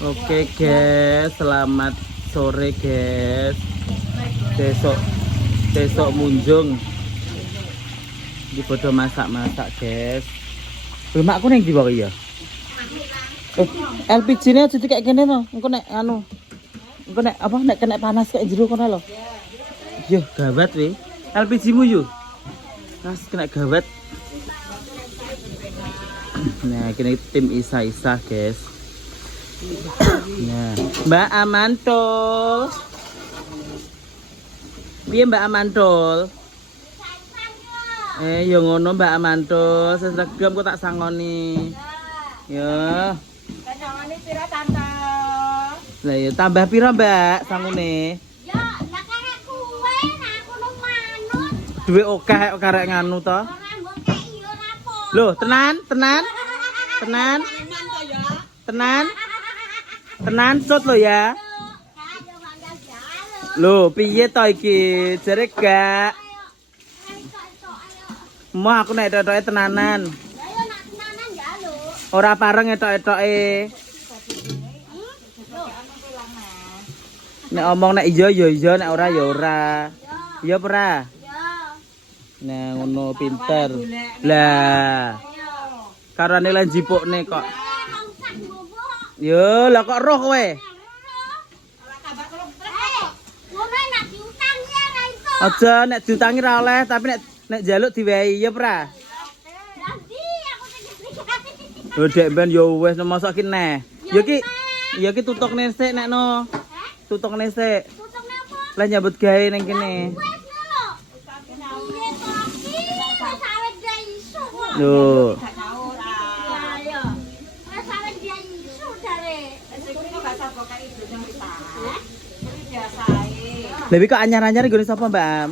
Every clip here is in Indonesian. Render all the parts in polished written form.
Oke guys, selamat sore guys. Besok munjung. Di bodo masak-masak guys. Belum aku neng di bawah ya. LPG-nya jadi kayak gini no. Engko nek anu. Engko nek apa nek kena panas kayak jero kono lho. Yo, gawat we. LPG-mu yo. Pas kena gawat. Nah, kini tim Isa-Isa guys. Nah, Mbak Amantul. Piye Mbak Amantul? Yo ngono Mbak Amantul, sesregem kok tak sangoni. Ya. Tak sangoni pira tante? Lah ya tambah pira Mbak sangune? Ya, lah karek kuwe nah aku nang manut. Duwe akeh kok karek nganu to. Ora mbok kei yo rapo. Loh, tenan? Tenan sut lo ya. Ayo mangga jalo. Loh, piye to iki? Jare gak. Mau aku nek etok-etoke tenanan. Ayo nak tenanan jalo. Ora pareng etok-etoke. Nek omong nek iya ya iya, nek ora ya ora. Iya ora? Ya. Nah, ngono pinter. Lah, karane lan jipukne kok. Mangsak bubuk. Yo, lah kok roh kowe? Ngono nak diutang ya ra iso. Aja nek diutangi ra oleh, tapi nek njaluk diwehi ya ora? Nanti aku sing Lho dek ben yo wis mosok ki neh. Ya ki tutukne sik nek no. Tutukne sik. Tutukne apa? Lah nyambut gawe ning kene. Wes lho. Piye to iki? Wes awet dia isu kok. Lho, Ayo. Wes awet dia isu jare. lha iki kok anyar-anyar nggone sapa, Mbak Am?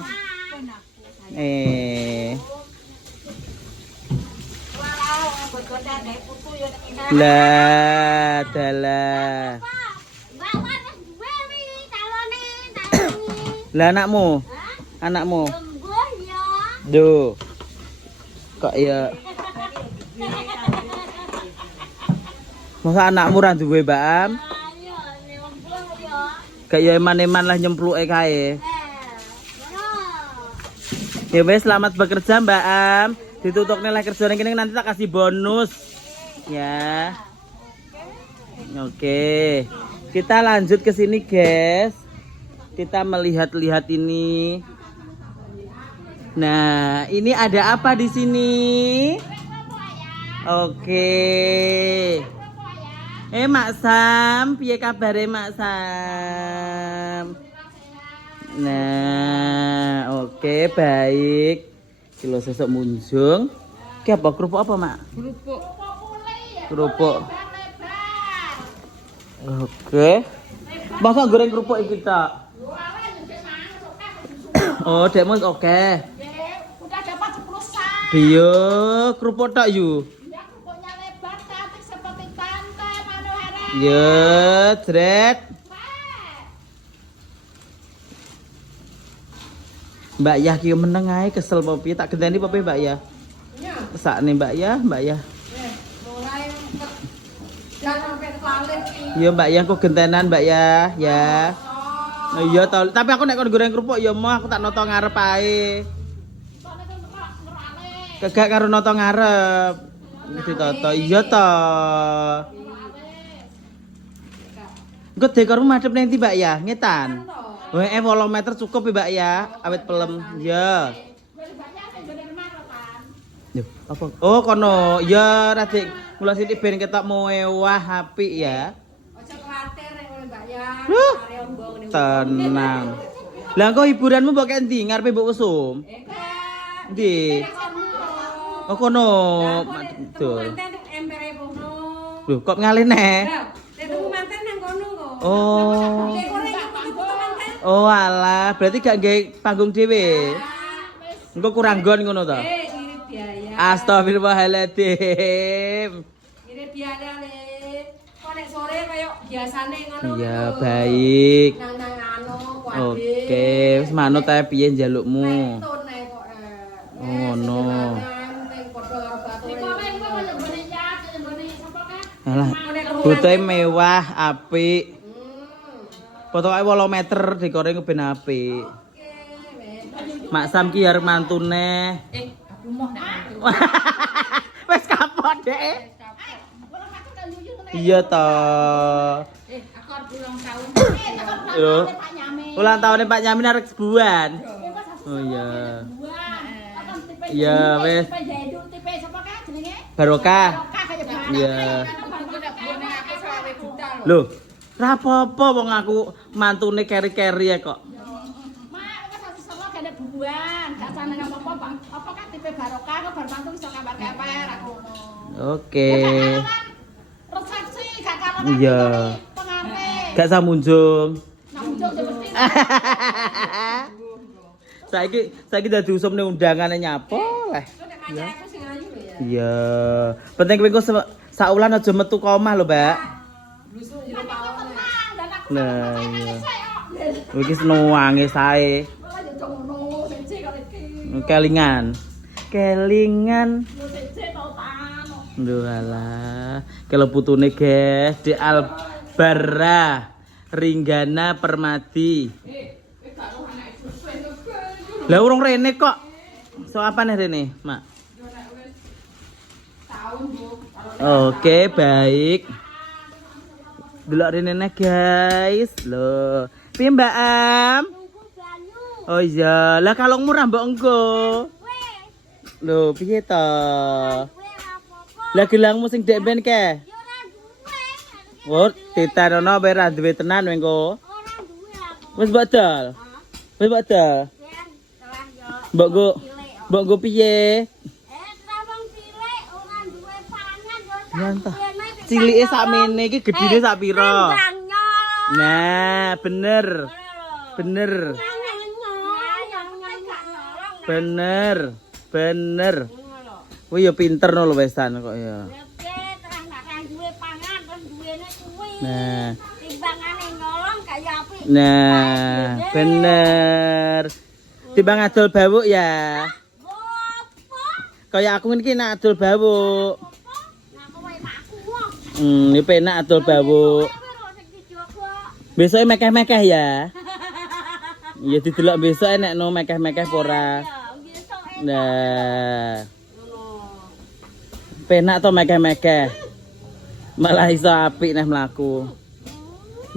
Lah, dalah. Mbak wis duwe wi calone tangi. Lah anakmu? Anakmu? Lembur ya. Duh. Kok ya masa anakmu ra duwe, Mbak Am? Ayo lembur ya. Kayak eman-eman lah nyempluke kae. Ngono. Ya wes selamat bekerja Mbak Am. Ditutuknya lah kerjaan ini nanti tak kasih bonus. Ya. Oke. Kita lanjut ke sini guys. Kita melihat-lihat ini. Nah, ini ada apa di sini? Oke. Mak Sam, piye kabare Mak Sam? Nah, oke baik. Kilo sesuk munjung. Ki apa kerupuk apa, Mak? Kerupuk. Oke. Masa goreng kerupuk iki tak? Oh, demo oke. Udah dapat 10 sak. Biyo, kerupuk tak yu. Ya kerupuknya lebar cantik seperti tante Manohara. Ya, jret. Mbak Yah ki meneng ae kesel apa piye tak genteni apa piye Mbak Yah? Ya. Sakne Mbak Yah, Mbak Yah. Mulai jangan sampai kepalit. Ya Mbak Yah kok gentenan Mbak Yah, ya. Oh iya tau, tapi aku nek kon goreng kerupuk ya mau aku tak noto ngarep ae. Kagak karo noto ngarep. Ditoto iya to. Engko dekormu madhep ning ndi Mbak Yah? Ngetan. Wah, 8 meter cukup ya Mbak ya, awet pelem. Ya. Loh, apa? Oh, kono. Ya, Radik. Mula sithik ben ketok mewah apik ya. Ojo kuwatir nek oleh Mbak ya. Loh, Are ombong ning. tenang. Lah engko hiburanmu mbok kek ndi? Ngarepe mbok usum? Ndi? Oh, kono. Betul. Manten embere bono. Loh, kok ngalene? Ketemu manten nang kono kok. Oh. Manten. Oh, alah, berarti gak nggawe panggung dhewe. Engko kurang gon ngono to? Irit biaya. Astagfirullahaladzim. Irit biaya le. Kok nek sore koyo biasane ngono. Iya, baik. Nang anu kuwi. Oke, wis manut ae piye njalukmu. Tun ae kok. Oh, ngono. Ping padha karo bature. Alah, Fotoe mewah, apik. Potoke 8 meter dekore ben apik. Mak Sam ki arep mantune. Aku mau nak. Wes kapok, Dek. Iya toh. Aku arep ulang tahun. Yo. Ulang tahunnya Pak Nyamin arek sebulan. Oh iya. Iya, wes. Barokah. Iya. Loh, ra apa-apa wong aku mantune keri-keri ya kok. Oke. Iya. Gak samunjung. Saiki dadi usumne undangane nyapo leh. Iya. Iya. Penting kowe engko saulan aja metu ka omah lho, Mbak. Nah, iya. Iki seneng wangi sae. Kelingan. Lho alah. Kalau putune guys, di Albara Ringgana Permadi. Lah urung rene kok. So apa nih rene, Mak? Oke, baik. Delok rene guys. Loh, piye Mbak Am? Oh iya, lah kalau murah mbok engko. Loh, piye to? Lah gelangmu sing dek ben ke? Oh, titarono bae ra duwe tenan engko. Wis mbok dol. Wis mbok dol. Mbok go piye? Mantap. Cilike sakmene iki gedine sak pira? Nah, bener. Bener. Wih ya pinter no lo wesan kok ya. Nah. Nah, bener. Timbang adol bawuk ya. Kayak aku ini nak adol bawuk. Ini penak adol bawuk. Besoknya mekeh-mekeh ya. Iya didelok besok enek no mekeh-mekeh pora. Nah. Penak to mekeh-mekeh. Malah iso apik nih mlaku.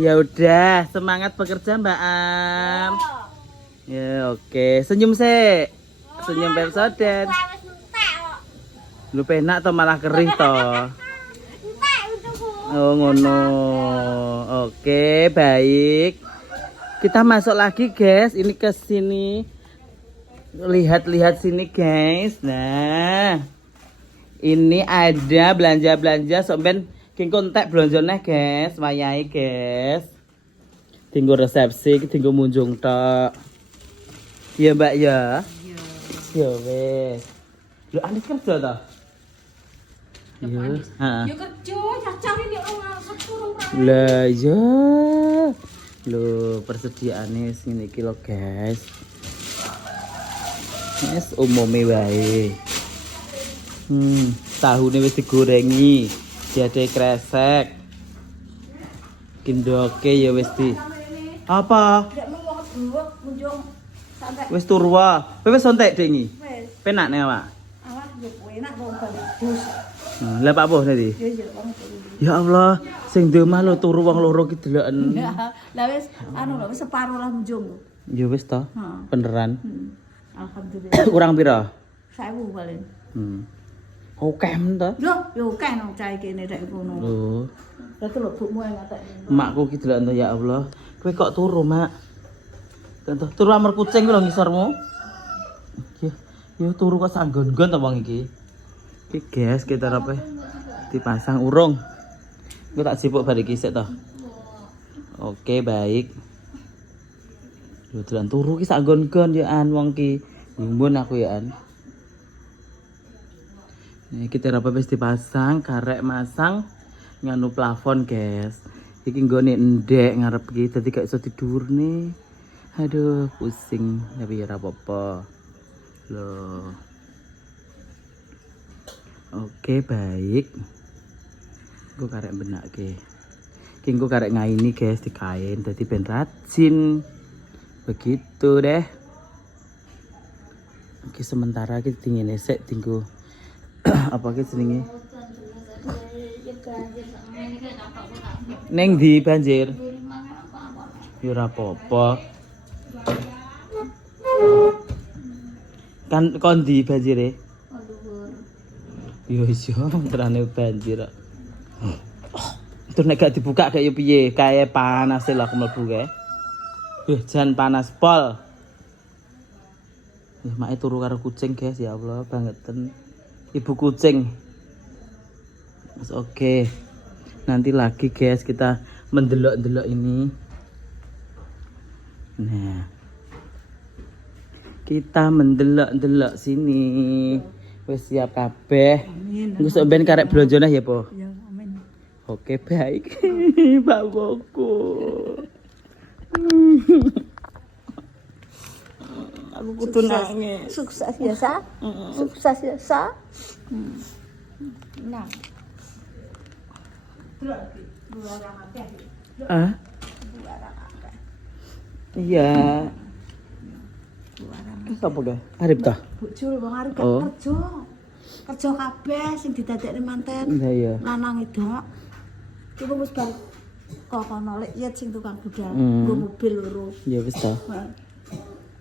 Ya udah, semangat bekerja Mbak Am. Ya oke, senyum sih. Senyum Pepsoden. Lu penak to malah kerih to. Oh ngono. Oke, baik. Kita masuk lagi guys, ini ke sini. Lihat-lihat sini guys. Nah. Ini ada belanja-belanja sok ben king kontak blonjone guys, wayahe guys. Tinggo resepsi, tinggo munjung tok. Iya Mbak ya. Iya. Ya wes. Lu Anis kerja ta? Iya. Heeh. Ya kerja, cacah ini orang keturun. Lah ya. Loh, persediaane ngene iki lho, guys. Wis umume wae. Tahune wis digorengi, diadai kresek. Kindoke ya wis di. Apa? Wis turu wae. Kowe wis sontek Dek iki? Wis. Penak nek awak? Awak yo enak kok balik dus. Lah Pak Boh tadi? Ya Allah, sing di omah lho turu wong loro ki deloken. Lah wis anu lho wis separo lah munjung. Ya wis to. Beneran. Alhamdulillah. Kurang pira? 1000 paling. Oke men to. Lho, yo oke nang cah kene rek ngono. Lho. Lah lho bukmu ngatek. Makku ki deloken to ya Allah. Kowe kok turu, Mak? Tentu turu amar kucing lho ngisormu. Ya turu kok sanggon-gon to wong iki. Iki guys, kita apa? Dipasang urung. Gue tak sibuk balik kisik toh. Oke, baik. Yo dolan turu ki sanggon-gon ya an wong ki. Nyumbun aku ya an. Nih kita apa wis dipasang, karek masang nganu plafon, guys. Iki nggone ndek ngarep iki dadi gak iso tidurne. Aduh, pusing. Tapi ya ora apa-apa. Loh. Oke, baik. Gue karek benak ke. Gue karek ngaini guys di kain. Tadi ben rajin. Begitu deh. Oke sementara kita dingin esek tinggu. Apa kita senengnya? Neng di banjir. Ya ora apa-apa. Kan kon di banjire. Yo iso terane banjir. Terus nek gak dibuka kayak yo piye? Kayak panas lah aku mlebu kae. Jan panas pol. Ya mak turu karo kucing guys ya Allah bangeten. Ibu kucing. Oke. Nanti lagi guys kita mendelok-delok ini. Nah. Kita mendelok-delok sini. Wis siap kabeh. Engko sok ben karek blonjone ya, Po? Ya, amin. Oke, baik. Pak Boko. Aku kudu nangis. Sukses ya, Sa. Sukses ya, Sa. Nah. Ah? Iya. Apa ga? Arep ta? Bojol wong arep Oh. kerja. Kerja kabeh sing didadekne manten. Iya iya. Lanang edok. Iku wis bar kok kono lek yet sing tukang budal Hmm. nggo mobil loro. Ya wis ta.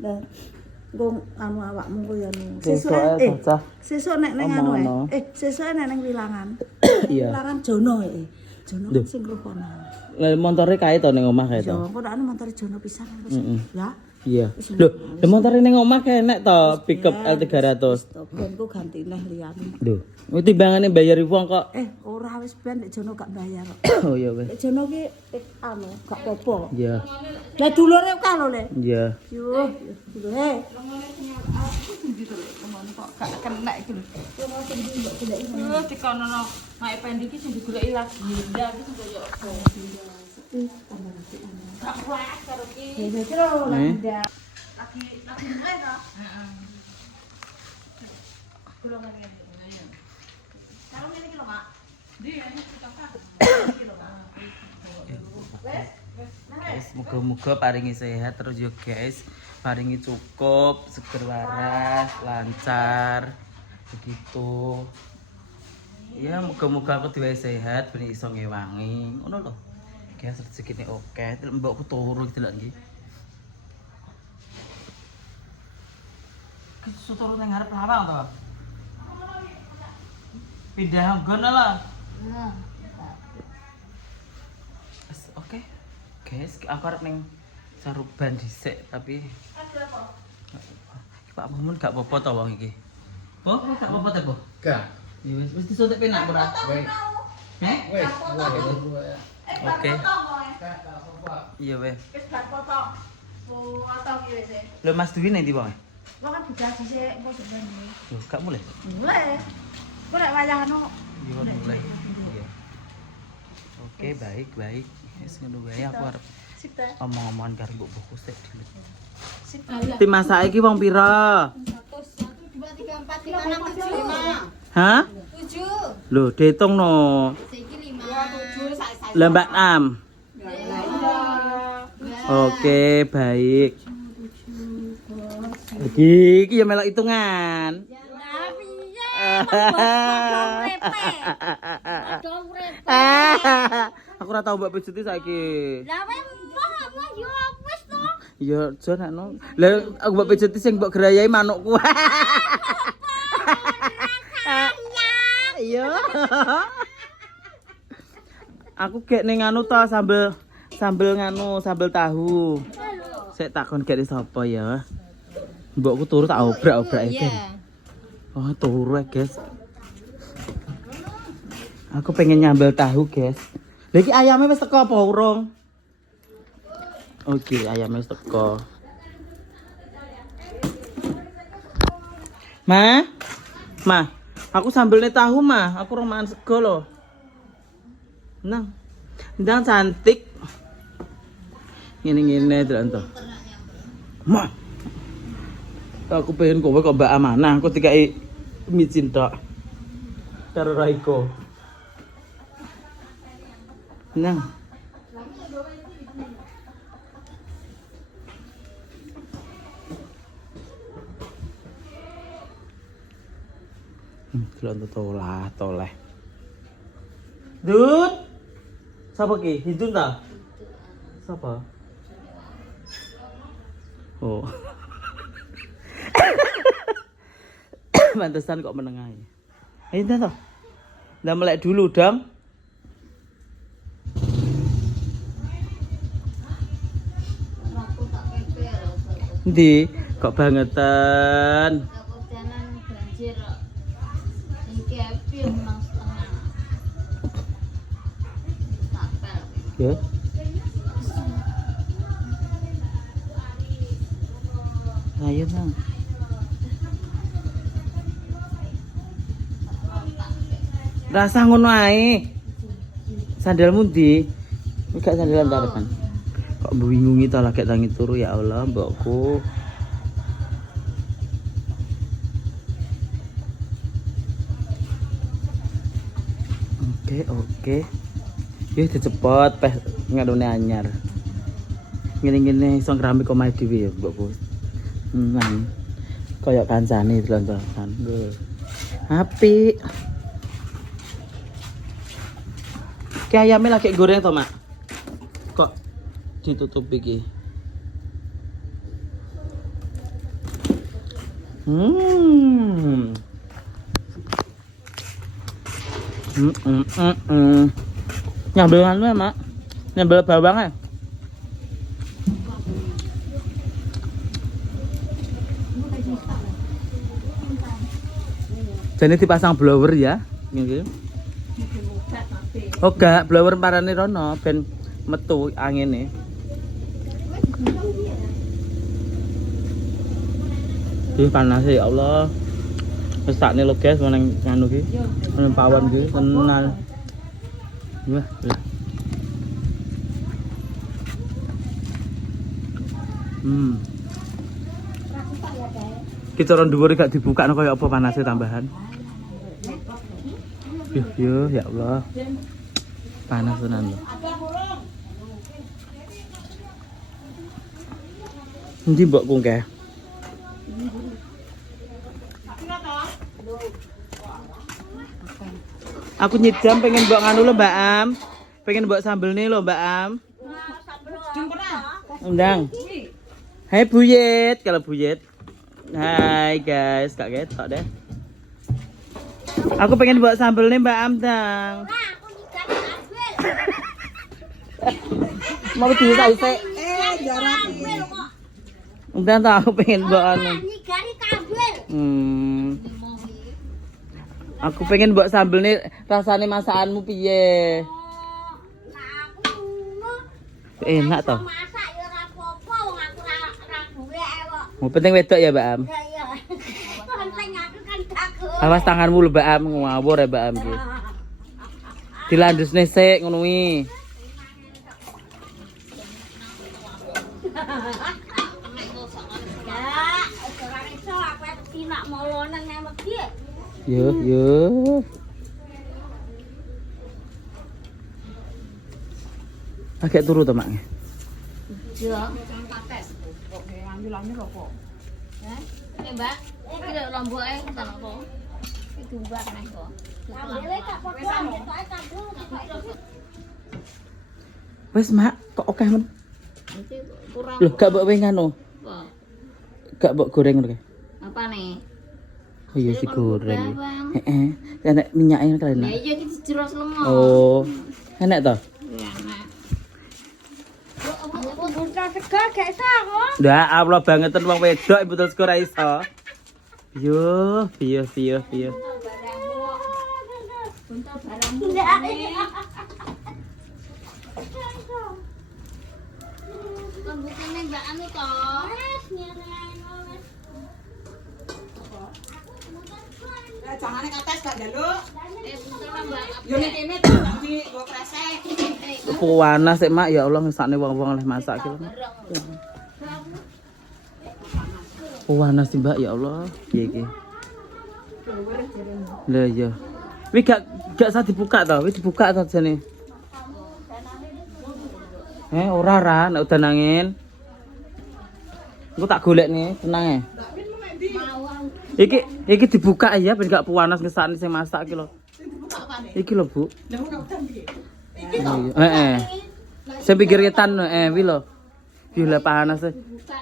Lah nggo anu awakmu koyo anu. Sesuk ae cacah. Sesuk nek ning anu Omono. sesuk nek ning Wilangan. Iya. Wilangan Jono Jono Duh. sing rukono. Lah montore kae to ning omah kae Ya, to. kok anu motor Jono pisan terus. Ya. Iya. Loh, lah montore ning omah kae enek to pickup L300. Ben ku ganti neh liyane. Lho, timbangane bayar wong kok. Ora wis ben nek Jono gak bayar kok. Oh iya wis. Nek Jono ki anu gak apa-apa. Iya. Lah dulure kok lho Le. Iya. Yo, he. Kok gak kena iki lho. Terus dikono mak pendi iki sing digoleki lagi. Ndak iki sing koyo apa. Tak kuat karo iki. Ya terus Eh? ndak. Lagi mulai to? Heeh. Kurang ngene. Ayo. Karo ngene iki lho, Mak. Ndi ya iki kakak. Iki lho, Mak. Guys, muga-muga paringi sehat terus yo guys. Paringi cukup, seger waras, lancar. Begitu. Ya muga-muga aku diwehi sehat ben iso ngewangi. Ngono lho. Guys, rezekine oke. Mbokku turu iki delok iki. Ki turu ning ngarep lawang to. Pindah nggon lah. Oke. Guys, aku arep ning Saruban dhisik tapi Pak Mumun gak apa-apa to wong iki. Po, gak apa-apa to, Po? Gak. Ya wis disuntik penak ora? Wes. Heh? Wes. Oke. Iya weh. Wis bar potong. Oh, atau ki wis. Lho Mas Dwi ning ndi wong? Wong kan budal dhisik engko sok ben. Lho, gak mulai. Mulai. Kok nek wayah anu Iya mulai. Iya. Oke, baik. Wis ngono wae aku arep sip ta. omong-omongan karo Mbok Boku sik dulu. Sip. Tim masak iki wong pira? 1, 2, 3, 4, 5, 6, 7, 5. Hah? 7. Lho, dihitung no. Iki 5. Lah Mbak Am. Oke, baik. Iki ya melok hitungan. Aku ora tau Mbak Pijuti saiki. Lah mau yo wis to. Ya jan anu. Lah aku Mbak Pijuti sing mbok gerayai manukku. Iya. Aku gek ning anu to sambel tahu. Sik takon gek sapa ya. Mbokku turu tak obrak-obrak iki. Oh, turu guys. Aku pengen nyambel tahu, guys. Lah iki ayame wis teko apa urung? Oke, ayame wis teko. Ma? Aku sambelnya tahu, Ma. Aku ora mangan sego lho. Nang. Ndang cantik. Ngene-ngene delok. Ma. Aku pengen kowe kok Mbak Amanah, aku dikai micin tok. Karo Raiko. Nang. Delok tolah, toleh. Dut. Sapa ki? Hidun ta? Sapa? Oh. Mantesan kok menengahi. Ayo toh. Ndak melek dulu, Dam. Aku tak pepe lho. Ndi? Kok bangetan? Kehujanan banjir kok. Iki api menang setengah. Tapel. Ya. Ayo nang. Rasa ngono ae. Sandalmu ndi? Wis gak sandalan ta depan. Kok bingungi ta lagi tangi turu ya Allah, mbokku. Oke. Yuk cepet peh ngadone anyar. Ngene-ngene iso ngrami omahe dhewe ya, mbokku. Kayak kancane delon-delonan. Nggih. Apik. Ki ayame lagi goreng to, Mak? Kok ditutup iki? Nyambel anu ya, Mak? Nyambel bawang ya? Jadi dipasang blower ya, gitu. Oh gak, blower parane rono ben metu angine. Di panas ya Allah. Wis sakne lho guys meneng anu iki. Meneng pawon iki tenan. Wah. Kita orang dhuwur gak dibuka kaya apa panasnya tambahan. Yo ya Allah. Panas tenan lho. Endi mbokku keh? Aku nyidam pengen mbok nganu lho Mbak Am. Pengen mbok sambel nih lho Mbak Am. Undang. Hai Buyet, kalau Buyet. Hai guys, kak ketok deh. Aku pengen buat sambel nih Mbak Am dang. Mau diusah sih. Jarak. Udah tau aku pengen buat anu. Aku pengen buat sambel nih rasanya masakanmu piye? Enak toh. Mau penting wedok ya Mbak Am. Awas tanganmu lho Mbak Am ngawur ya Mbak Am iki. Dilandusne sik ngono kuwi. Yo. Agak turu to, Mak. Iya. Mbak, iki lho lomboke ten apa? Iki mbak nek kok. Wes Mak, kok akeh men. Kurang. Loh, gak mbok wing anu. Apa? Gak mbok goreng ngono kae. Apa nih? Oh iya si goreng. Heeh. Enak minyaknya kali Lah enak. iya iki jeros lengo. Oh. Enak to? Enak. Bunta segar gak iso kok. Ndak, Allah bangetan wong wedok betul sego ra iso. Yo, piye. Bunta barangmu. Kon bukine Mbak Ami to. Jangane kates gak njaluk. Bunta Mbak. Yo nek kene to nang go kresek. Panas sik Mak, ya Allah ngesakne wong-wong oleh masak ki. Panas sih Mbak, ya Allah. Piye iki? Lah iya. Wi gak usah dibuka to, wis dibuka to jane. Ora nek udan angin. Engko tak golek nih, tenang ya. Iki dibuka ya ben gak panas ngesakne sing masak iki lho. Iki lho, Bu. Heeh. Sing pinggir wetan wi lho. Gila panas e.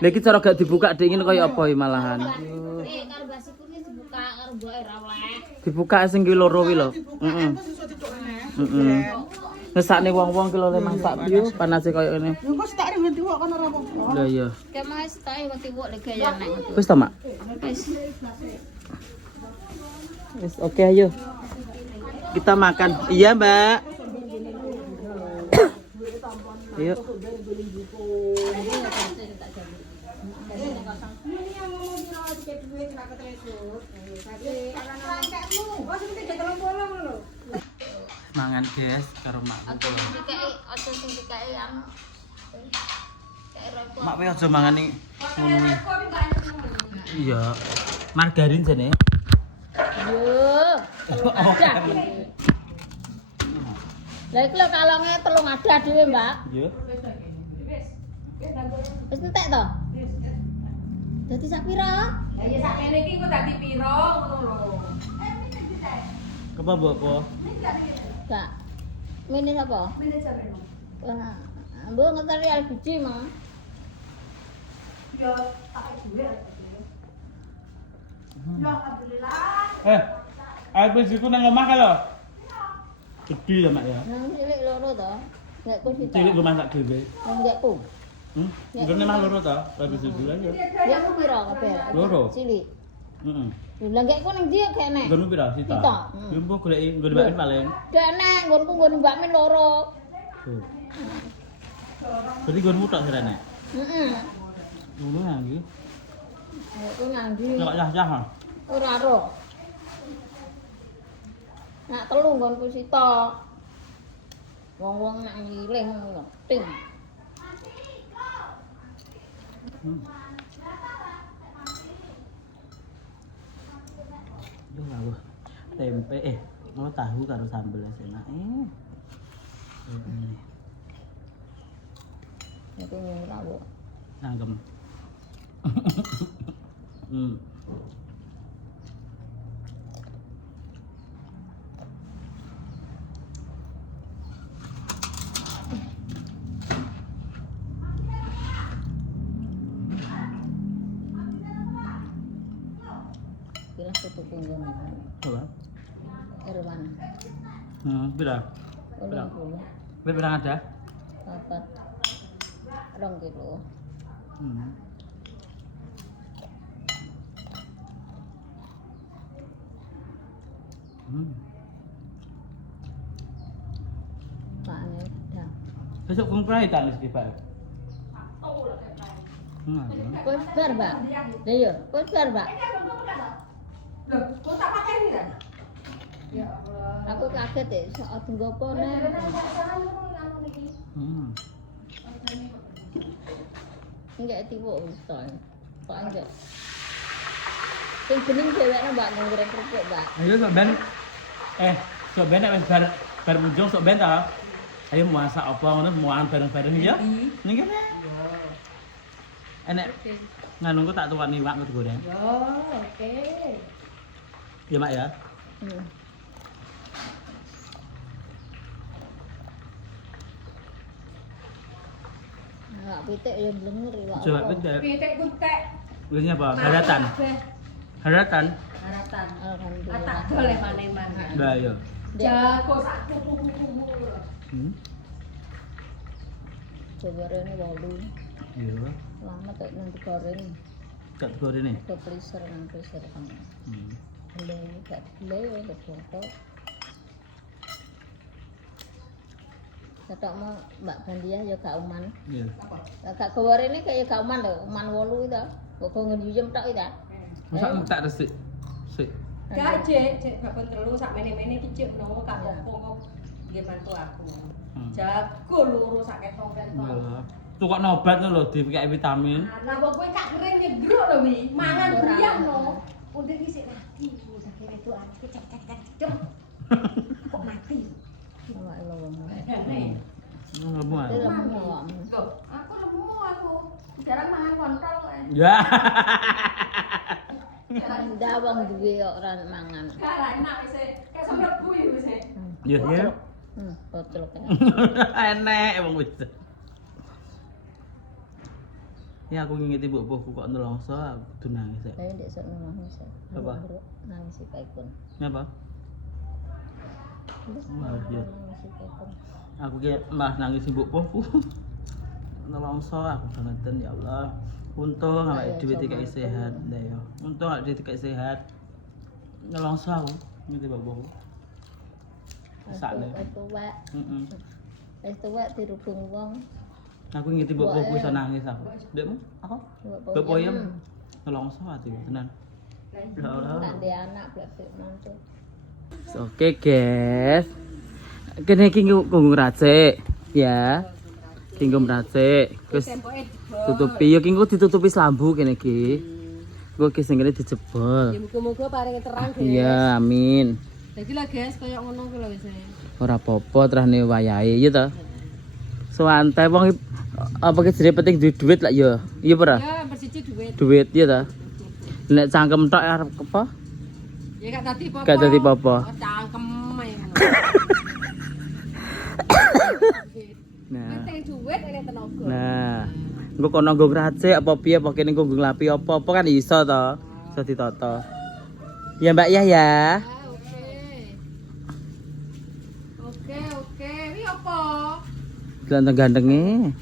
Lah iki cara gak dibuka dingin kaya apa malahan. Karo basiku iki dibuka karo mboke ora oleh. Dibuka sing ki loro wi lho. Heeh. Heeh. Ngesakne wong-wong ki lho le masak piye panase kaya ngene. Engko tak ngerti kok kono ora apa-apa. Lah iya. Kayak mas tak wati wok le gaya nek. Wis ta, Mak? Wis. Wis oke ayo. Kita makan. Iya, Mbak. Ayo. Mangan guys karo mak. Aja sing dikei anu. Kayak rokok. Mak aja mangan ning ngono iki. Iya. Margarin jane. Yo. Ada. Lah iki lho kalonge telung ada dhewe, Mbak. Iya. Wis entek to? Dadi sak pira? Lah ya sakmene iki kok dadi piro ngono lho. Kepa mbok apa? Kak. Mene apa? Mene jarene. Wah, mbok ngeteri LPG mah. Yo tak duwe. Ya alhamdulillah. Air bersihku nang omah ka lho. Gede ya, Mak ya. Nang cilik loro to. Nek ku sita. Cilik gue masak dhewe. Nang gekku. Ngene mah loro ta? Air bersihku aja. Gekku pira kabeh? Loro. Cilik. Heeh. Lah gekku ning ndi kene? Nggonmu pira sita? Sita. Yo mbok goleki nggon mbak paling. Kene nggonku nggon Mbak Min loro. Tuh. Berarti nggonmu tok serene. Heeh. Ngono ya iki. Gekku nang ndi? Kok yah-yah. Ora ro. Nak telu nggonku sita. Wong-wong nak ngilih ngono. Ting. Yo lagu. Tempe mau tahu karo sambel enak. Iku ora kok. Nangkem. Kira tutup nggon. Coba. Erwan. Pira? Udah puluh. Berapa ada? Papat. 2 kilo. Pakane dah. Besok kung praitan wis Pak. Wis bar, Mbak. Lah iya, wis bar, Mbak. Loh, kok tak pakai ini kan? Ya Allah. Aku kaget ya, soal tunggu apa nih? Enggak tiba ustaz. Kok enggak? Sing bening dhewekne Mbak nggoreng kerupuk, Mbak. Ayo sok ben. Sok ben nek wis bar munjung sok ben ta. Ayo masak apa ngono muan bareng-bareng ya. Ning kene. Enek nganu ku tak tuwani iwak ngut goreng. Yo, oke. Ya, Mak ya. Enggak pitik ya blenger iwak. Coba pitik. Pitik kutek. Wis apa? Haratan. Haratan. Haratan. Alhamdulillah. Tak dole maneman. Lah ya. Jago sak kuku-kuku. Coba rene 8. Iya. Lama tak nang digoreng. Gak digoreng nih. Ke freezer nang freezer kan. Belum gak boleh ya foto. Ketok mau Mbak Bandiah ya gak uman. Iya. Gak gorene kaya gak uman lho, uman 8 itu. Kok ngeyem tok itu. Masa tak resik. Sik. Gak cek bapak telu sak mene-mene iki cek no kak opo kok nggih bantu aku. Jago loro sak ketong ketong. Iya. Tukok obat lho dikek vitamin. Lah kok kowe cak kering nyegruk lho wi, mangan buyah no. Udah iki sik mati, sakit itu aku cek. Kok mati? Awak lho wong. Lemu Itu aku. lemu awakmu. Tuh, aku lemu aku. Jarang mangan kontol kok. Ya. Ndak wong duwe kok ora mangan. Gak enak wis. Kayak semlebu ya wis. Ya ya. Botol kan. Enek emang wis. Ya aku ngingeti mbok-mbokku kok nelongso aku kudu nangis ya. Saya ndek sok nangis. Apa? Nangis iki pun. Ngapa? Malah ya. Nangis iki pun. Aku ki malah nangis mbok-mbokku. Nelongso aku bangetan ya Allah. Untung awake dhewe dikai sehat ndak ya. Untung awake dhewe dikai sehat. Nelongso aku ngingeti mbok-mbokku. Sakne. Itu wae. Heeh. Wis tuwek dirubung wong. Aku ngingeti mbok-mbokku iso nangis aku. Ndekmu? Aku? Mbok poyem. Nelongso ati tenan. Ya Allah. Tak ndek anak blek mantu. Oke guys, kene iki kanggo racik ya. Tinggo racik, terus tutupi. Ya kengko ditutupi selambu kene iki. Engko ki sing kene dijebol. Ya muga-muga paringi terang guys. Iya, amin. Lagi lah guys, kayak ngono ku lho wis. Ora apa-apa terane wayahe ya ta. Santai wong apa ki jenenge penting duwe duit lah ya. Iya ora? Ya persiji duit. Duit ya ta. Nek cangkem tok arep apa? Ya gak dadi apa-apa. Gak dadi apa-apa. Oh, cangkem ae ngono. Nah. Penting duit ini tenaga. Nah, engko kono nggo racik apa piye apa kene nggo nglapi apa kan iso to. Iso ditata. Ya Mbak Yah ya. Oke. Wi apa? Ganteng-gantenge.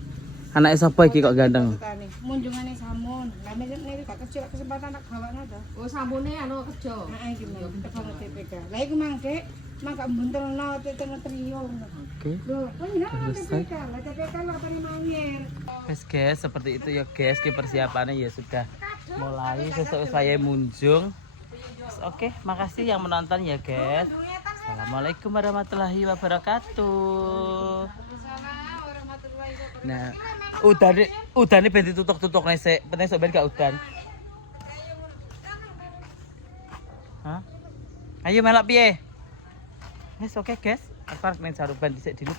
Anake sapa iki kok ganteng? Munjungane samun. Lah nek gak kecil kesempatan tak gawane to. Oh, sambune anu kerja. Heeh iki lho, teko TPK. Lah iku mangke mangka mbuntelno tengah trio. Oke. Lho, kok nang Selesai. TPK? Lah TPK lah pane mangir. Wes guys, seperti itu ya guys, ki persiapannya ya sudah mulai sesuk saya munjung. Oke, makasih yang menonton ya guys. Assalamualaikum warahmatullahi wabarakatuh. Nah, udan ini ben ditutuk-tutuk nih sik. Penting sok ben gak udan. Hah? Ayo melok piye? Wes oke guys. Aku arep main saruban dhisik dulu.